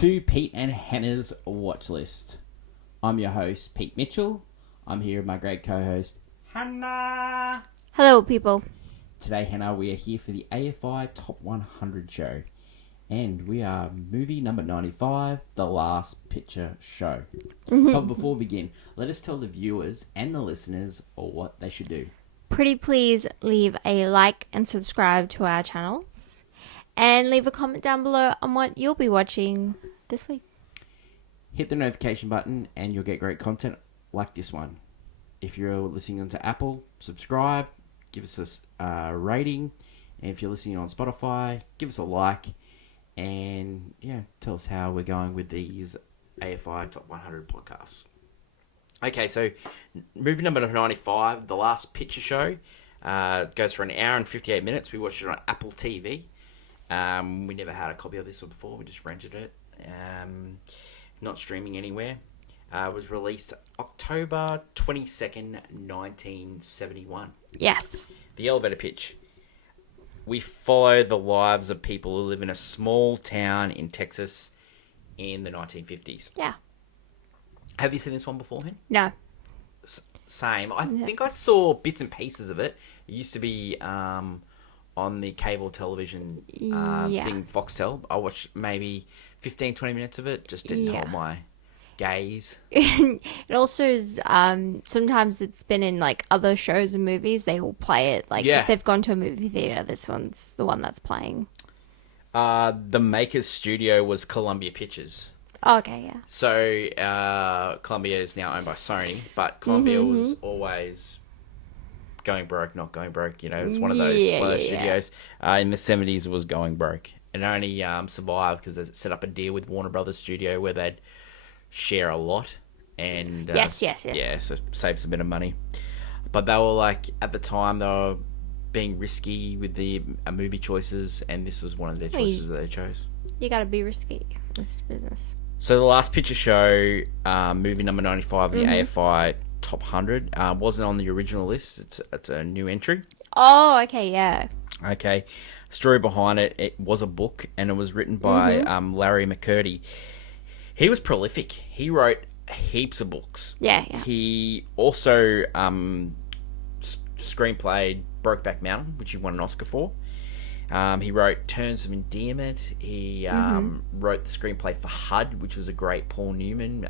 to Pete and Hannah's Watch List. I'm your host, Pete Mitchell. I'm here with my great co-host, Hannah. Hello, people. Today, Hannah, we are here for the AFI Top 100 show. And we are movie number 95, The Last Picture Show. But before we begin, let us tell the viewers and the listeners what they should do. Pretty please leave a like and subscribe to our channels. And leave a comment down below on what you'll be watching this week. Hit the notification button and you'll get great content like this one. If you're listening to Apple, subscribe, give us a rating. And if you're listening on Spotify, give us a like. And yeah, tell us how we're going with these AFI Top 100 podcasts. Okay, so movie number 95, The Last Picture Show, goes for an hour and 58 minutes. We watched it on Apple TV. We never had a copy of this one before. We just rented it. Not streaming anywhere. It was released October 22nd, 1971. Yes. The elevator pitch. We follow the lives of people who live in a small town in Texas in the 1950s. Yeah. Have you seen this one beforehand? No. Same. I think I saw bits and pieces of it. It used to be on the cable television thing, Foxtel. I watched maybe 15, 20 minutes of it. Just didn't hold my gaze. It also is, sometimes it's been in like other shows and movies. They will play it. Like if they've gone to a movie theater, this one's the one that's playing. The maker's studio was Columbia Pictures. Oh, okay, yeah. So Columbia is now owned by Sony, but Columbia was always going broke, not going broke. You know, it's one of those studios. In the 70s, it was going broke. It only survived because they set up a deal with Warner Brothers Studio where they'd share a lot. And yes. Yeah, so it saves a bit of money. But they were like, at the time, they were being risky with the movie choices, and this was one of their choices that they chose. You gotta be risky. It's business. So The Last Picture Show, movie number 95, the AFI Top 100, wasn't on the original list. It's a new entry. Oh, okay, yeah. Okay. Story behind it, it was a book, and it was written by Larry McCurdy. He was prolific. He wrote heaps of books. Yeah. He also screenplayed Brokeback Mountain, which he won an Oscar for. He wrote Terms of Endearment. He wrote the screenplay for HUD, which was a great Paul Newman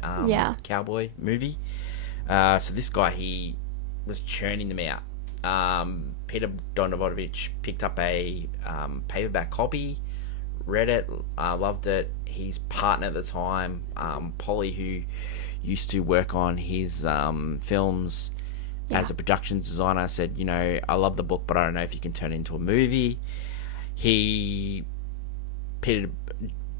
cowboy movie. So this guy, he was churning them out. Peter Donovovich picked up a paperback copy, read it, loved it. His partner at the time, Polly, who used to work on his films as a production designer, said, you know, I love the book, but I don't know if you can turn it into a movie. Peter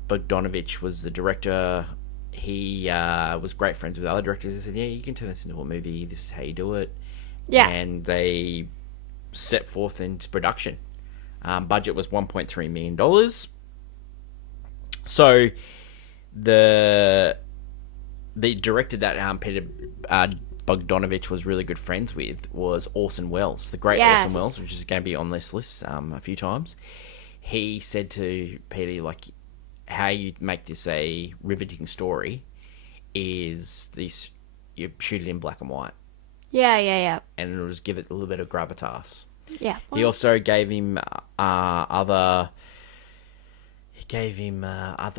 Bogdanovich was the director. He was great friends with other directors. He said, yeah, you can turn this into a movie. This is how you do it. Yeah. And they set forth into production. Budget was $1.3 million. So the director that Peter Bogdanovich was really good friends with was Orson Welles, the great Orson Welles, which is going to be on this list a few times. He said to Peter, like, how you make this a riveting story is this: you shoot it in black and white. Yeah. And it'll just give it a little bit of gravitas. Yeah. He also gave him other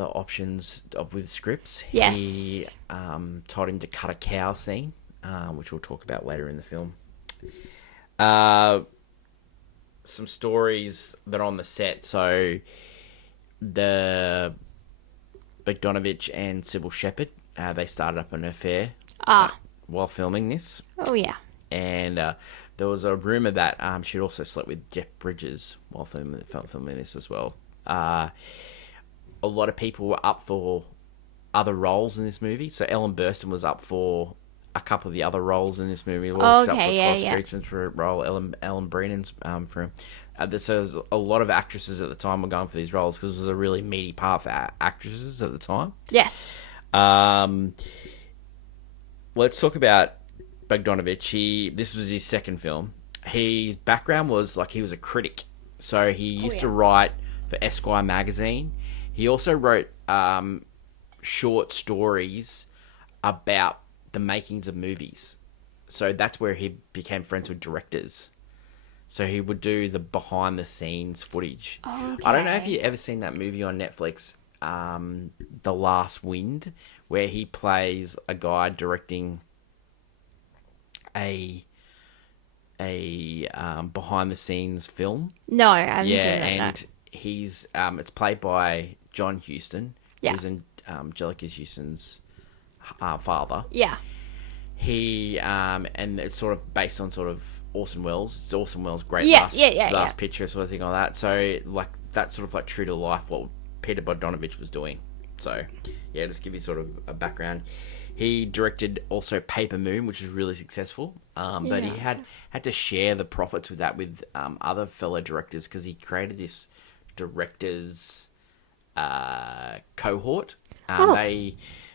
options with scripts. Yes. He told him to cut a cow scene, which we'll talk about later in the film. Some stories that are on the set. So the Bogdanovich and Sybil Shepherd, they started up an affair while filming this. Oh, yeah. And there was a rumor that she'd also slept with Jeff Bridges while filming this as well. A lot of people were up for other roles in this movie. So Ellen Burstyn was up for a couple of the other roles in this movie. Well, for a role. Ellen Brennan's for him. So there's a lot of actresses at the time were going for these roles because it was a really meaty part for actresses at the time. Yes. Let's talk about Bogdanovich. This was his second film. His background was like he was a critic. So he used to write for Esquire magazine. He also wrote short stories about the makings of movies. So that's where he became friends with directors. So he would do the behind the scenes footage. Okay. I don't know if you've ever seen that movie on Netflix, The Last Wind, where he plays a guy directing a behind the scenes film. No, I haven't seen Yeah, that. and he's it's played by John Huston, Yeah. who's Angelica Houston's father. Yeah. He and it's sort of based on sort of Orson Welles. It's Orson Welles' great Yes, last picture sort of thing like that. So like that's sort of like true to life what Peter Bogdanovich was doing. So yeah, just give you sort of a background. He directed also Paper Moon, which was really successful, but he had to share the profits with that with other fellow directors because he created this directors cohort.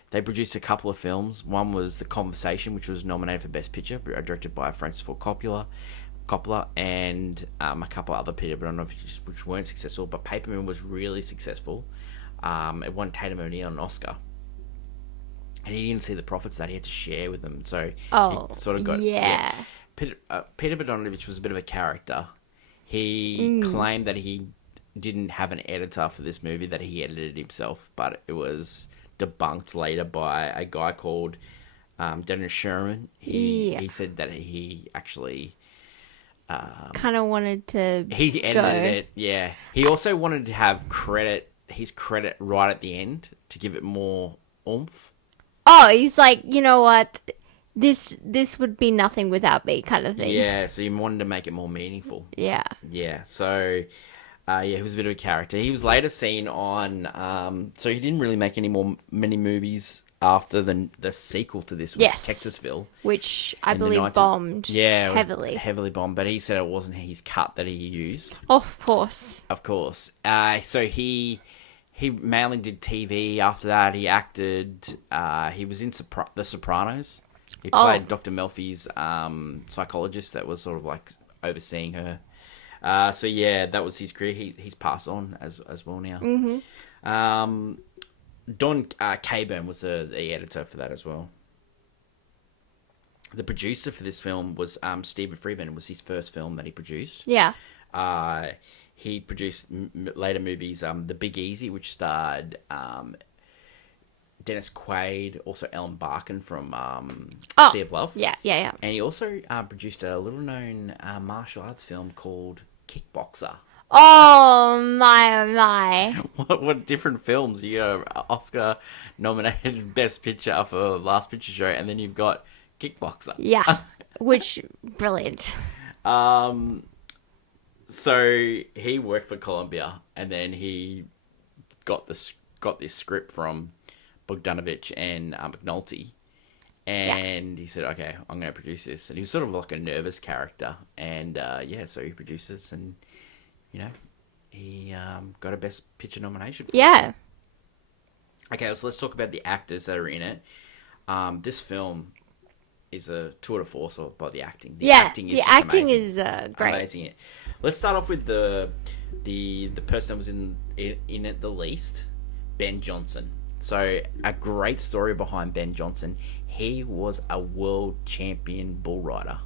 They produced a couple of films. One was The Conversation, which was nominated for Best Picture, directed by Francis Ford Coppola, and a couple of other Peter Bogdanovich, which weren't successful. But Paper Moon was really successful. It won Tatum O'Neal an Oscar. And he didn't see the profits that he had to share with them. So he sort of got... Yeah. Peter Bogdanovich was a bit of a character. He claimed that he didn't have an editor for this movie, that he edited himself, but it was debunked later by a guy called Dennis Sherman. He said that he actually... kind of wanted to He edited it, yeah. He also wanted to have his credit right at the end to give it more oomph. Oh, he's like, you know what? This would be nothing without me, kind of thing. Yeah, so he wanted to make it more meaningful. Yeah. Yeah, so he was a bit of a character. He was later seen on. So he didn't really make many movies after the sequel to this was Texasville, which I believe bombed. Yeah, heavily bombed. But he said it wasn't his cut that he used. Of course. So he mainly did TV after that. He acted. He was in The Sopranos. He played Dr. Melfi's psychologist that was sort of like overseeing her. So yeah, that was his career. He's passed on as well now. Mm-hmm. Don Caburn was the editor for that as well. The producer for this film was Stephen Freeman. It was his first film that he produced. Yeah. He produced later movies, The Big Easy, which starred Dennis Quaid, also Ellen Barkin from Sea of Love. Yeah. And he also produced a little-known martial arts film called Kickboxer. Oh, my. What different films? You got Oscar-nominated Best Picture for Last Picture Show, and then you've got Kickboxer. Yeah, which, brilliant. So he worked for Columbia, and then he got this script from Bogdanovich and McNulty, and he said, "Okay, I'm going to produce this." And he was sort of like a nervous character, and so he produced this, and he got a Best Picture nomination for it. Okay, so let's talk about the actors that are in it. This film is a tour de force by the acting. The acting is great. Amazing. Let's start off with the person that was in it the least, Ben Johnson. So a great story behind Ben Johnson. He was a world champion bull rider.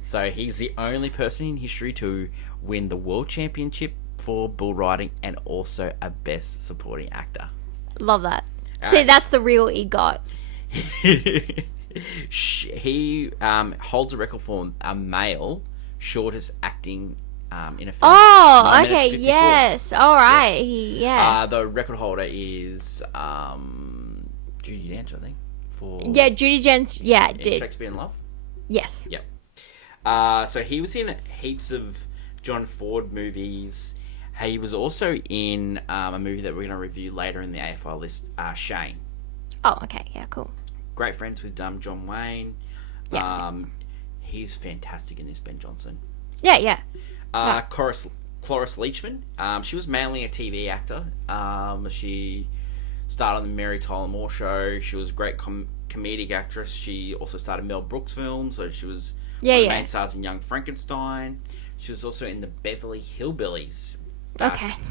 So he's the only person in history to win the world championship for bull riding and also a Best Supporting Actor. Love that. See, that's the real EGOT. He holds a record for a male shortest acting in a film. Oh, okay, yes. All right. The record holder is Judi Dench, I think. Judi Dench, did. Shakespeare in Love? Yes. Yep. So he was in heaps of John Ford movies. He was also in a movie that we're going to review later in the AFI list, Shane. Oh, okay. Yeah, cool. Great friends with John Wayne. Yeah. He's fantastic in this, Ben Johnson. Yeah. Cloris Leachman. She was mainly a TV actor. She starred on the Mary Tyler Moore Show. She was a great comedic actress. She also starred in Mel Brooks films, so she was one of the main stars in Young Frankenstein. She was also in the Beverly Hillbillies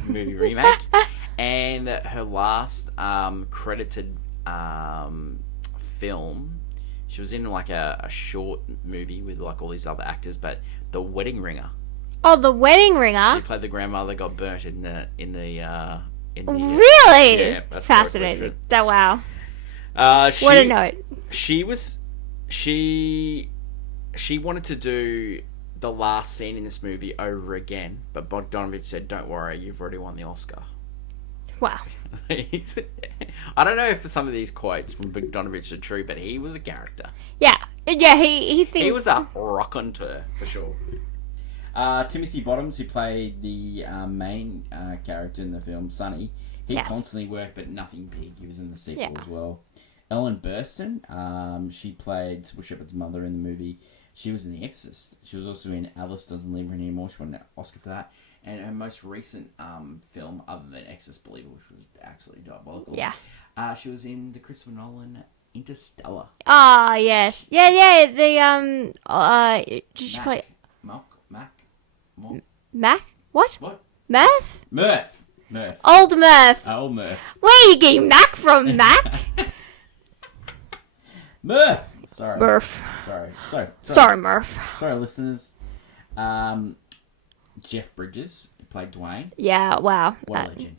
movie remake. And her last credited film, she was in like a short movie with like all these other actors, but The Wedding Ringer. Oh, The Wedding Ringer. She played the grandmother got burnt in the Really? yeah, that's fascinating. That wow. She, What a note. She wanted to do the last scene in this movie over again, but Bogdanovich said, "Don't worry, you've already won the Oscar." Wow. I don't know if some of these quotes from Bogdanovich are true, but he was a character. Yeah. Yeah, he thinks... He was a raconteur, for sure. Timothy Bottoms, who played the main character in the film, Sonny, he constantly worked, but nothing big. He was in the sequel as well. Ellen Burstyn, she played Sybil Shepherd's mother in the movie. She was in The Exorcist. She was also in Alice Doesn't Live Here Anymore. She won an Oscar for that. And her most recent film, other than Exorcist Believer, which was absolutely diabolical. Yeah. She was in the Christopher Nolan Interstellar. Ah, yes. Yeah, the, Mac? What? Murph? Murph. Old Murph. Old Murph. Where are you getting Mac from, Mac? Murph. Sorry. Murph. Sorry, Murph. Sorry, listeners. Jeff Bridges played Dwayne. Yeah, wow. What a legend.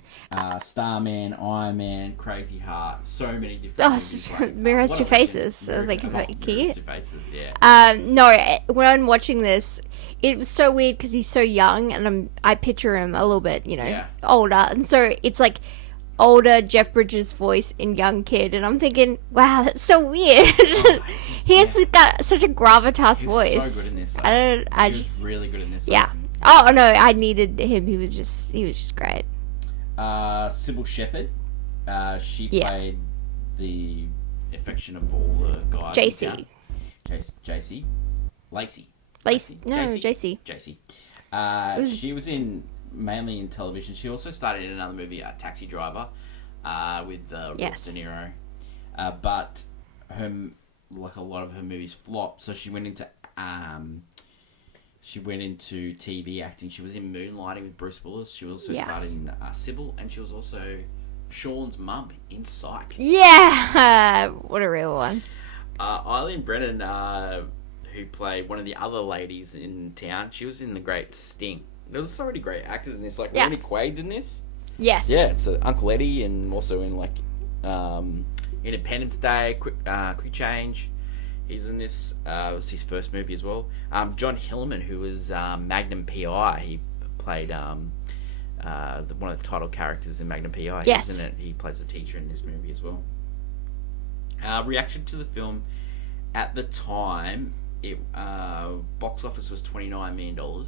Starman, Iron Man, Crazy Heart, so many different movies. Mirror has two faces, so they can make cute. Two faces, yeah. No, when I'm watching this, it was so weird because he's so young, and I picture him a little bit, older, and so it's like older Jeff Bridges' voice in young kid, and I'm thinking, wow, that's so weird. He has got such a gravitas voice. So good in this. He was really good in this. Yeah. Oh no, I needed him. He was just great. Sybil Shepherd, she played the affection of all the guys. JC. JC. She was mainly in television. She also started in another movie, Taxi Driver, with Robert De Niro. But a lot of her movies flopped, so she went into TV acting. She was in Moonlighting with Bruce Willis. She also started in Sybil, and she was also Sean's mum in Psych. Yeah, what a real one. Eileen Brennan, who played one of the other ladies in town, she was in The Great Sting. There was so many great actors in this, like Randy Quaid's in this. Yes. Yeah, it's Uncle Eddie, and also in Independence Day, Quick Change. He's in this. It was his first movie as well. John Hillman, who was Magnum P.I. He played one of the title characters in Magnum P.I. Yes. He's in it. He plays the teacher in this movie as well. Reaction to the film at the time, it box office was $29 million.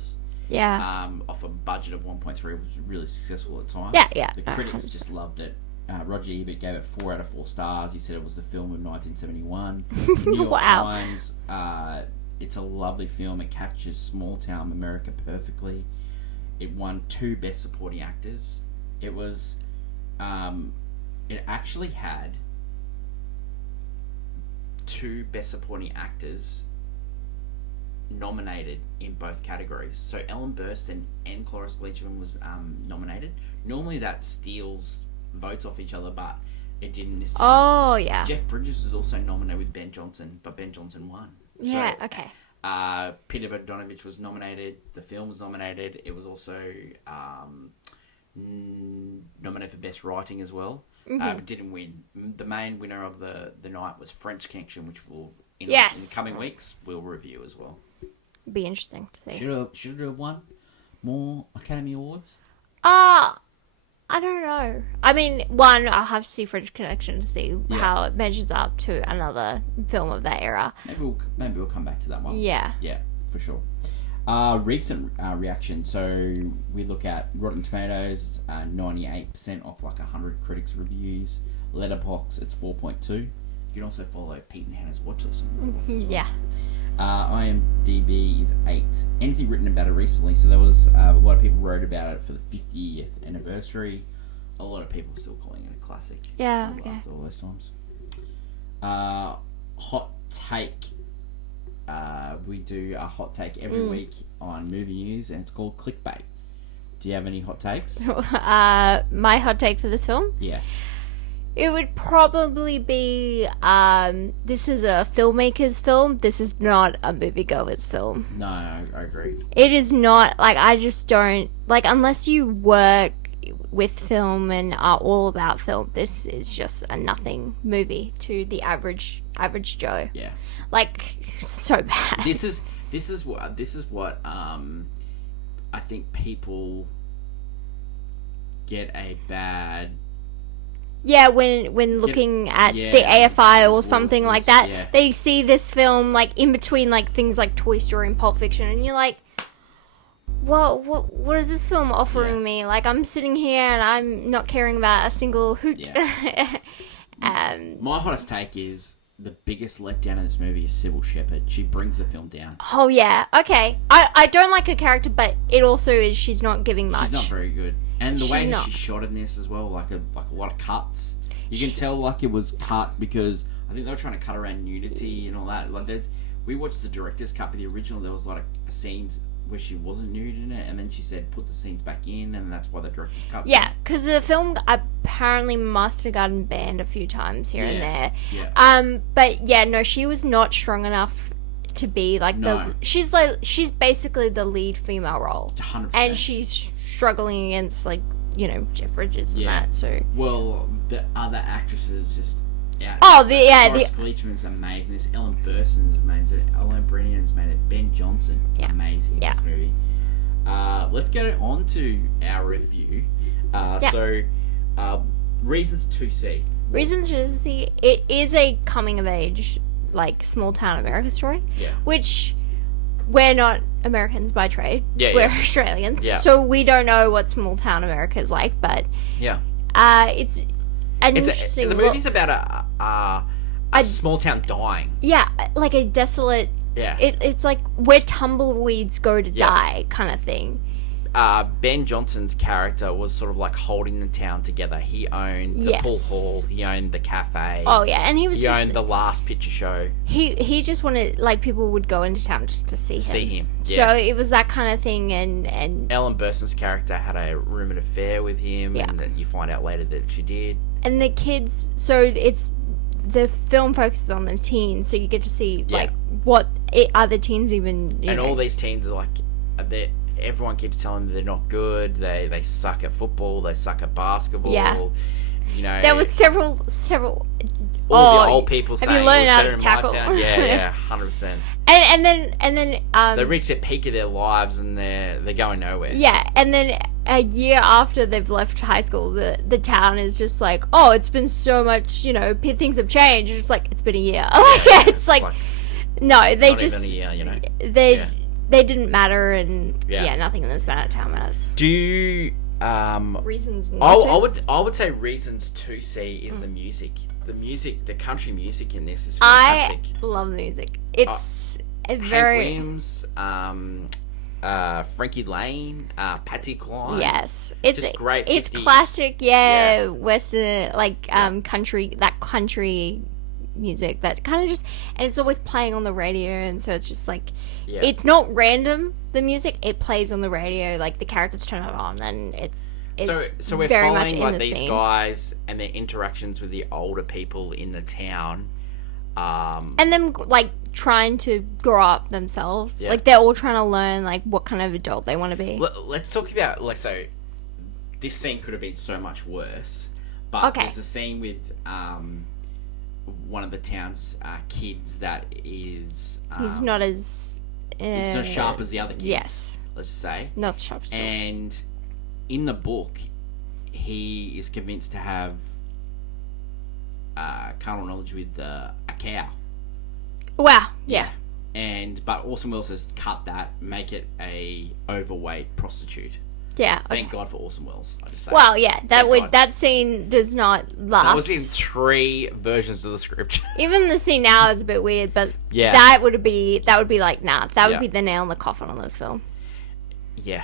Yeah. Off a budget of 1.3, was really successful at the time. Yeah. The critics just loved it. Roger Ebert gave it 4 out of 4 stars. He said it was the film of 1971. The New York Times, it's a lovely film. It captures small town America perfectly. It won 2 Best Supporting Actors. It was, it actually had 2 Best Supporting Actors nominated in both categories. So Ellen Burstyn and Cloris Leachman was nominated. Normally that steals votes off each other, but it didn't this time. Oh, yeah. Jeff Bridges was also nominated with Ben Johnson, but Ben Johnson won. Yeah, okay. Peter Bogdanovich was nominated. The film was nominated. It was also nominated for Best Writing as well, but didn't win. The main winner of the night was French Connection, which we'll in the coming weeks we'll review as well. Be interesting to see. Should it have won more Academy Awards? I don't know. I mean, one, I'll have to see French Connection to see how it measures up to another film of that era. Maybe we'll come back to that one. Yeah. Yeah, for sure. Recent reaction. So we look at Rotten Tomatoes, 98% off like 100 critics' reviews. Letterboxd, it's 4.2. You can also follow Pete and Hannah's watch list on Letterboxd as well. Yeah. IMDb is 8. Anything written about it recently? So there was a lot of people wrote about it for the 50th anniversary. A lot of people are still calling it a classic. Yeah, okay. After all those times. Hot take. We do a hot take every week on movie news, and it's called Clickbait. Do you have any hot takes? My hot take for this film? Yeah. It would probably be, this is a filmmaker's film. This is not a moviegoer's film. No, I agree. It is not, like, I just don't, like, unless you work with film and are all about film, this is just a nothing movie to the average Joe. Yeah. Like, so bad. This is what I think people get a bad. Yeah, when looking at the AFI or something like that, they see this film like in between like things like Toy Story and Pulp Fiction, and you're like, well, what is this film offering me? Like, I'm sitting here and I'm not caring about a single hoot. Yeah. My hottest take is the biggest letdown in this movie is Sybil Shepherd. She brings the film down. Oh yeah, okay. I don't like her character, but it also is she's not giving much. She's not very good. And the way she's shot in this as well, like a lot of cuts. You can tell like it was cut because I think they were trying to cut around nudity and all that. Like we watched the director's cut, but the original there was a lot of scenes where she wasn't nude in it, and then she said put the scenes back in, and that's why the director's cut. Yeah, because the film apparently must have gotten banned a few times here and there. Yeah. But yeah, no, she was not strong enough to be like she's basically the lead female role, 100%. and she's struggling against like Jeff Bridges and that. So well, the other actresses just. Yeah. The Fleetman's amazing. This Ellen Burstyn's amazing. Ellen Brennan's made it. Ben Johnson, amazing. In this movie. Let's get on to our review. So, reasons to see. Reasons to see. It is a coming of age, like small town America story. Yeah. Which we're not Americans by trade. We're Australians, so we don't know what small town America is like. But it's. The movie's about a small town dying. Yeah, like a desolate. Yeah. It's like where tumbleweeds go to die, kind of thing. Ben Johnson's character was sort of like holding the town together. He owned the pool hall. He owned the cafe. Oh yeah, and he owned the last picture show. He just wanted like people would go into town just to see him. Yeah. So it was that kind of thing, and Ellen Burstyn's character had a rumoured affair with him, and then you find out later that she did. And the kids, so the film focuses on the teens, so you get to see like what other teens even. All these teens are like, everyone keeps telling them they're not good. They suck at football. They suck at basketball. Yeah. There was several. All the old people saying, "Have you learned how to in tackle?" my town. Yeah, 100%. And then they reach their peak of their lives and they're going nowhere. Yeah, and then a year after they've left high school, the town is just like, oh, it's been so much, things have changed. It's like it's been a year. It's like no, they not just even a year, they didn't matter, and nothing in this town matters. Do you reasons? I would say reasons to see is the music. The country music in this is fantastic. I love music. It's Hank Williams, Frankie Lane, Patsy Cline. Yes, it's just great. It's 50s. classic, Western country. That country music that kind of just, and it's always playing on the radio, and so it's just like it's not random. The music, it plays on the radio, like the characters turn it on, and it's so we're very following much like these scene. guys and their interactions with the older people in the town, and them like trying to grow up themselves. Like they're all trying to learn like what kind of adult they want to be. Let's talk about This scene could have been so much worse, but there's a scene with one of the town's kids that is he's not as he's not sharp as the other kids. Yes, let's say not sharp still. And in the book, he is convinced to have carnal knowledge with a cow. Wow. Yeah. But Orson Welles has cut that, make it a overweight prostitute. Yeah. Thank God for Orson Welles. I just say. Well, yeah, that scene does not last. That was in 3 versions of the script. Even the scene now is a bit weird, but that would be like that would be the nail in the coffin on this film. Yeah,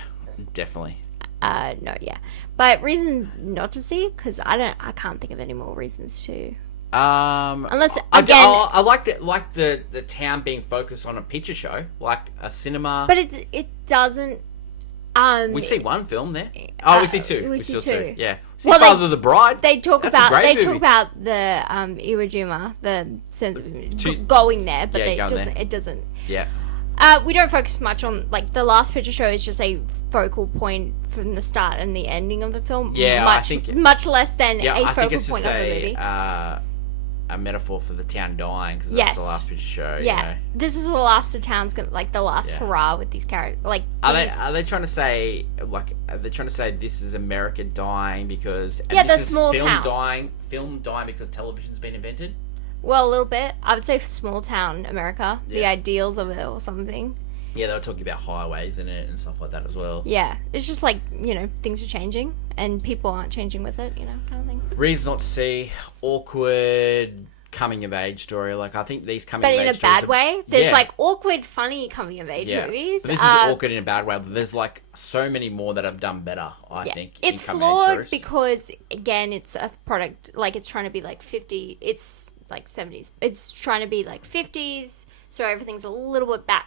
definitely. But reasons not to see, because I can't think of any more reasons to. Unless again, I like the town being focused on a picture show, like a cinema. But it doesn't. We see one film there. Oh, we see two. We see two. Yeah. Well, Father of the Bride. They talk That's about a great movie. the Iwo Jima, the sense of going there, but it doesn't. Yeah. We don't focus much on, like, the last picture show is just a focal point from the start and the ending of the film. Yeah, much, I think much less than a I focal think it's point just of the movie. A metaphor for the town dying because that's the last picture show. Yeah, you know? This is the last the town's gonna, like, the last hurrah with these characters. Like, are they trying to say, like, this is America dying because the small town film dying because television's been invented? Well, a little bit. I would say small town America, the ideals of it or something. Yeah, they were talking about highways in it and stuff like that as well. Yeah, it's just like, things are changing and people aren't changing with it, kind of thing. Reasons not to see, awkward coming of age story. Like, I think these coming of age stories. But in a bad way? There's like awkward, funny coming of age movies. But this is awkward in a bad way. There's like so many more that have done better, I think. It's flawed because, again, it's a product, like, it's trying to be like 50, it's like 70s. It's trying to be like 50s. So everything's a little bit back,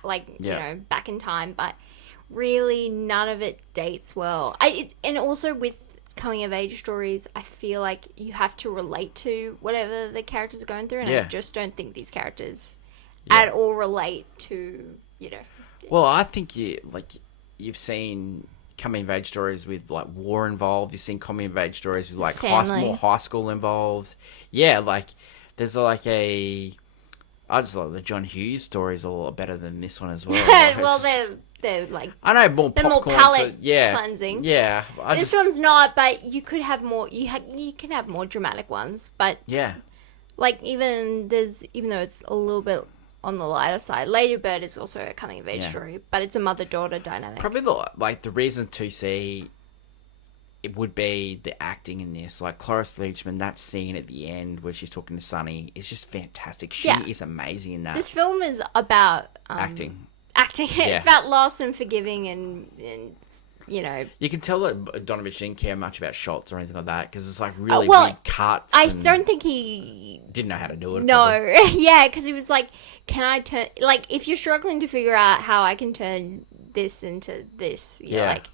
back in time, but really none of it dates well. And also with coming of age stories, I feel like you have to relate to whatever the characters are going through, and I just don't think these characters at all relate to, Well, I think you've seen coming of age stories with like war involved. You've seen coming of age stories with like more high school involved. Yeah, like there's like I just like the John Hughes stories a lot better than this one as well. Well, they're like, I know, more palate cleansing. Yeah, this one's not, but you could have more. You can have more dramatic ones, but like even though it's a little bit on the lighter side, Lady Bird is also a coming of age story, but it's a mother-daughter dynamic. Probably the reason to see it would be the acting in this. Like Cloris Leachman, that scene at the end where she's talking to Sonny is just fantastic. She is amazing in that. This film is about acting. It's about loss and forgiving and you can tell that Donovich didn't care much about shots or anything like that because it's like really weird cuts. I don't think he didn't know how to do it. No, because he was like, "Can I turn if you're struggling to figure out how I can turn this into this, like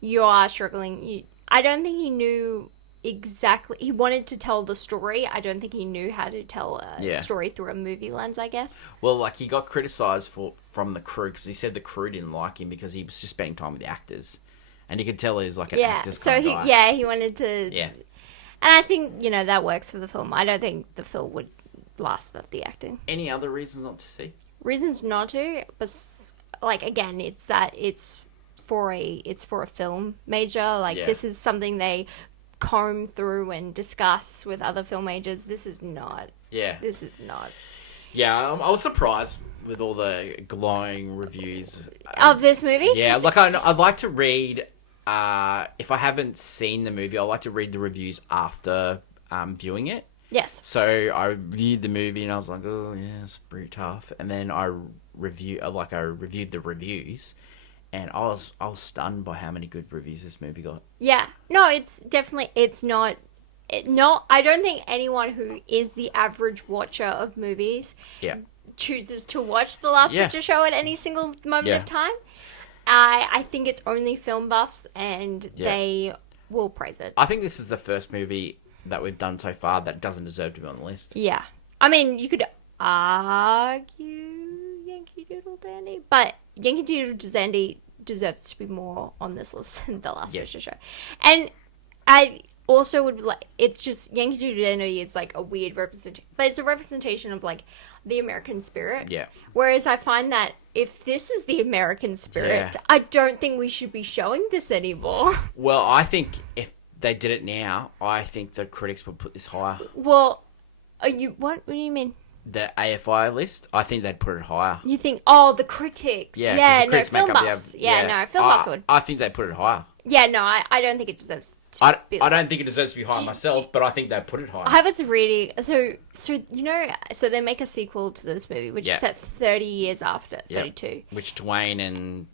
you are struggling." I don't think he knew exactly. He wanted to tell the story. I don't think he knew how to tell a story through a movie lens, I guess. Well, like, he got criticised from the crew because he said the crew didn't like him because he was just spending time with the actors. And you could tell he was like an actor's kind of guy. He wanted to... Yeah. And I think, that works for the film. I don't think the film would last without the acting. Any other reasons not to see? Reasons not to, but, like, again, it's that it's for a film major. Like, this is something they comb through and discuss with other film majors. This is not. Yeah. This is not. Yeah, I was surprised with all the glowing reviews. Of this movie? Yeah, like, I'd like to read... if I haven't seen the movie, I like to read the reviews after viewing it. Yes. So I reviewed the movie and I was like, oh yeah, it's pretty tough. And then I reviewed the reviews, and I was stunned by how many good reviews this movie got. Yeah. No, it's not. I don't think anyone who is the average watcher of movies chooses to watch The Last Picture Show at any single moment of time. I think it's only film buffs, and they will praise it. I think this is the first movie that we've done so far that doesn't deserve to be on the list. Yeah. I mean, you could argue Yankee Doodle Dandy, but Yankee Doodle Dandy deserves to be more on this list than The Last Picture Show. And I also would it's just Yankee Doodle Dandy is like a weird representation, but it's a representation of like the American spirit. Yeah. Whereas I find that if this is the American spirit, I don't think we should be showing this anymore. Well, I think if they did it now, I think the critics would put this higher. Well, what do you mean? The AFI list, I think they'd put it higher. You think, the critics. Yeah, the critics film buffs. Film buffs would. I think they'd put it higher. Yeah, no, I don't think it deserves to be. I don't think it deserves to be higher myself, but I think they'd put it higher. I was reading, so they make a sequel to this movie, which is set 30 years after, 32. Which Dwayne and...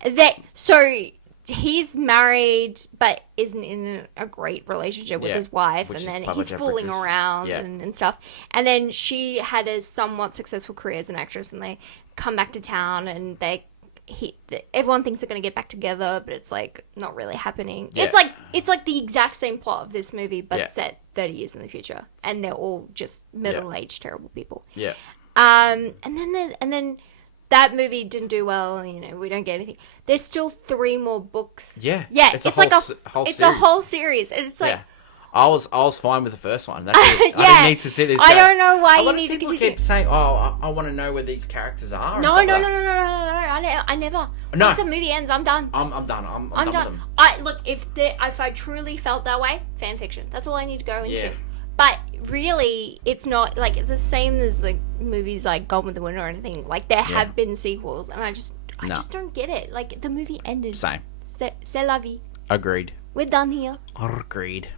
He's married, but isn't in a great relationship with his wife, and then he's fooling around and stuff. And then she had a somewhat successful career as an actress, and they come back to town, and they everyone thinks they're gonna get back together, but it's like not really happening. Yeah. It's like the exact same plot of this movie, but set 30 years in the future, and they're all just middle-aged terrible people. Yeah. And then that movie didn't do well. You know, we don't get anything. There's still 3 more books. Yeah. Yeah. It's like a whole series. series, and it's like. Yeah. I was fine with the first one. That's it. I didn't need to see this. I don't know why you need to people continue. keep saying, "Oh, I want to know where these characters are." No. I never. No. Once the movie ends, I'm done. I'm done. I'm done with them. If I truly felt that way, fan fiction. That's all I need to go into. Yeah. But really, it's not like it's the same as like movies like Gone with the Wind or anything. Like there have been sequels, and I just don't get it. Like the movie ended. Same. C'est la vie. Agreed. We're done here. Agreed.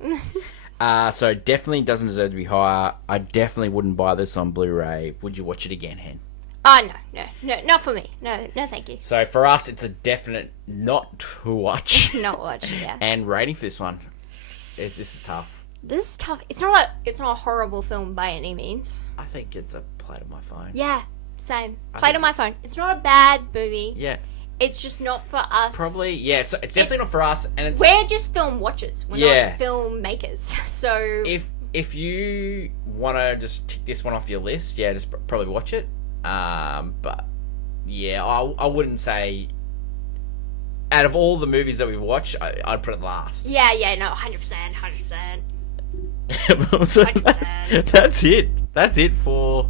So definitely doesn't deserve to be higher. I definitely wouldn't buy this on Blu-ray. Would you watch it again, Hen? Oh no, not for me. No, thank you. So for us, it's a definite not to watch. Not watch, yeah. And rating for this one, this is tough. This is tough. It's not a horrible film by any means. I think it's a play to my phone. Yeah, same. Play to my phone. It's not a bad movie. Yeah. It's just not for us. Probably, yeah. It's definitely not for us, and we're just film watchers. We're not filmmakers. So if you want to just tick this one off your list, yeah, just probably watch it. But yeah, I wouldn't say. Out of all the movies that we've watched, I'd put it last. Yeah, no, 100%. 100%. That's it for.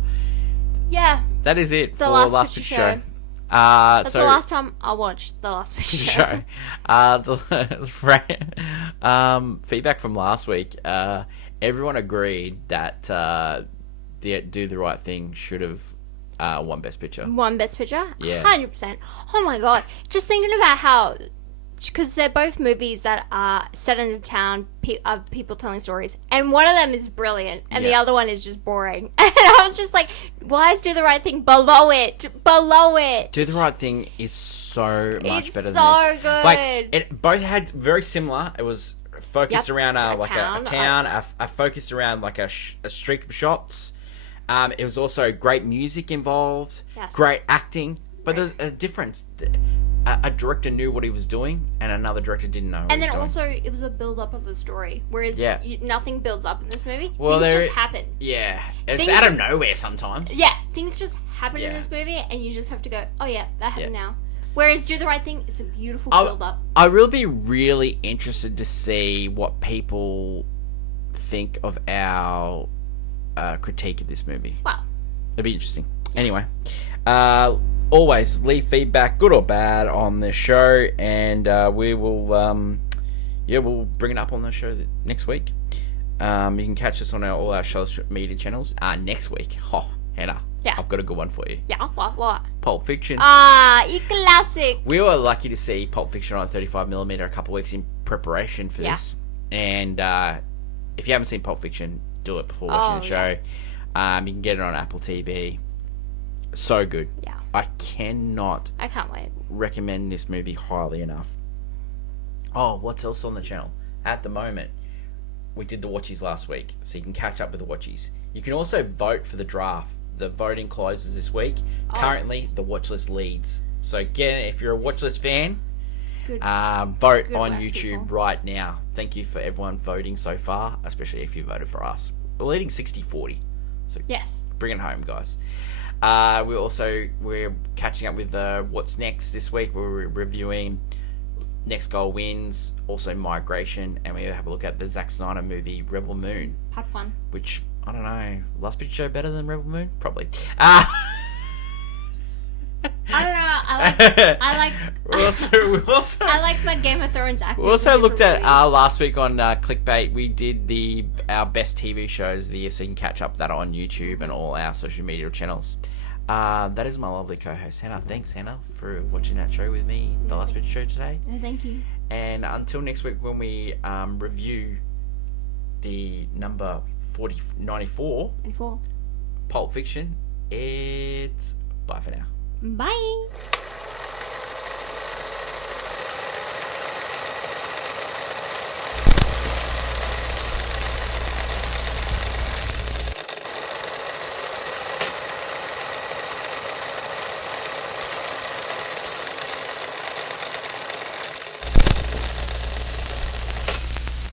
Yeah. That is it the for Last Picture Show. That's the last time I watched the Last Picture Show. Feedback from last week. Everyone agreed that Do the Right Thing should have won Best Picture. Won Best Picture? Yeah. 100%. Oh my god. Just thinking about how... Because they're both movies that are set in a town of people telling stories. And one of them is brilliant. And the other one is just boring. And I was just like, why is Do the Right Thing below it? Below it. Do the Right Thing is so much better than this. It's so good. Like, it both had very similar. It was focused around a town. Focused around like a streak of shots. It was also great music involved. Yes. Great acting. But there's a difference. A director knew what he was doing, and another director didn't know what he was doing. And then also, it was a build-up of a story, whereas nothing builds up in this movie. Well, things just happen. Yeah. It's out of nowhere sometimes. Yeah, things just happen in this movie, and you just have to go, oh yeah, that happened now. Whereas Do the Right Thing, it's a beautiful build-up. I will be really interested to see what people think of our critique of this movie. Wow. It'd be interesting. Anyway, always leave feedback, good or bad, on the show, and we will, we'll bring it up on the show next week. You can catch us on all our social media channels. Next week, Hannah, I've got a good one for you. Yeah, what? Pulp Fiction. Classic. We were lucky to see Pulp Fiction on 35mm a couple of weeks in preparation for this, and if you haven't seen Pulp Fiction, do it before watching the show. You can get it on Apple TV. So good. Yeah. I can't wait. Recommend this movie highly enough. Oh, what's else on the channel? At the moment, we did the watchies last week, so you can catch up with the watchies. You can also vote for the draft. The voting closes this week. Currently, the watch list leads. So again, if you're a watch list fan, vote on YouTube right now. Thank you for everyone voting so far, especially if you voted for us. We're leading 60-40. So bring it home, guys. We're catching up with what's next this week. We're reviewing Next Goal Wins, also Migration, and we have a look at the Zack Snyder movie Rebel Moon. Part 1. Which, I don't know, Last Picture Show better than Rebel Moon? Probably. I don't know. I like my Game of Thrones acting. We also looked at last week on Clickbait. We did our best TV shows of the year, so you can catch up with that on YouTube and all our social media channels. That is my lovely co-host Hannah. Thanks, Hannah, for watching that show with me, the Last Picture Show today. No, thank you. And until next week, when we review the number 94, Pulp Fiction, it's bye for now. Bye.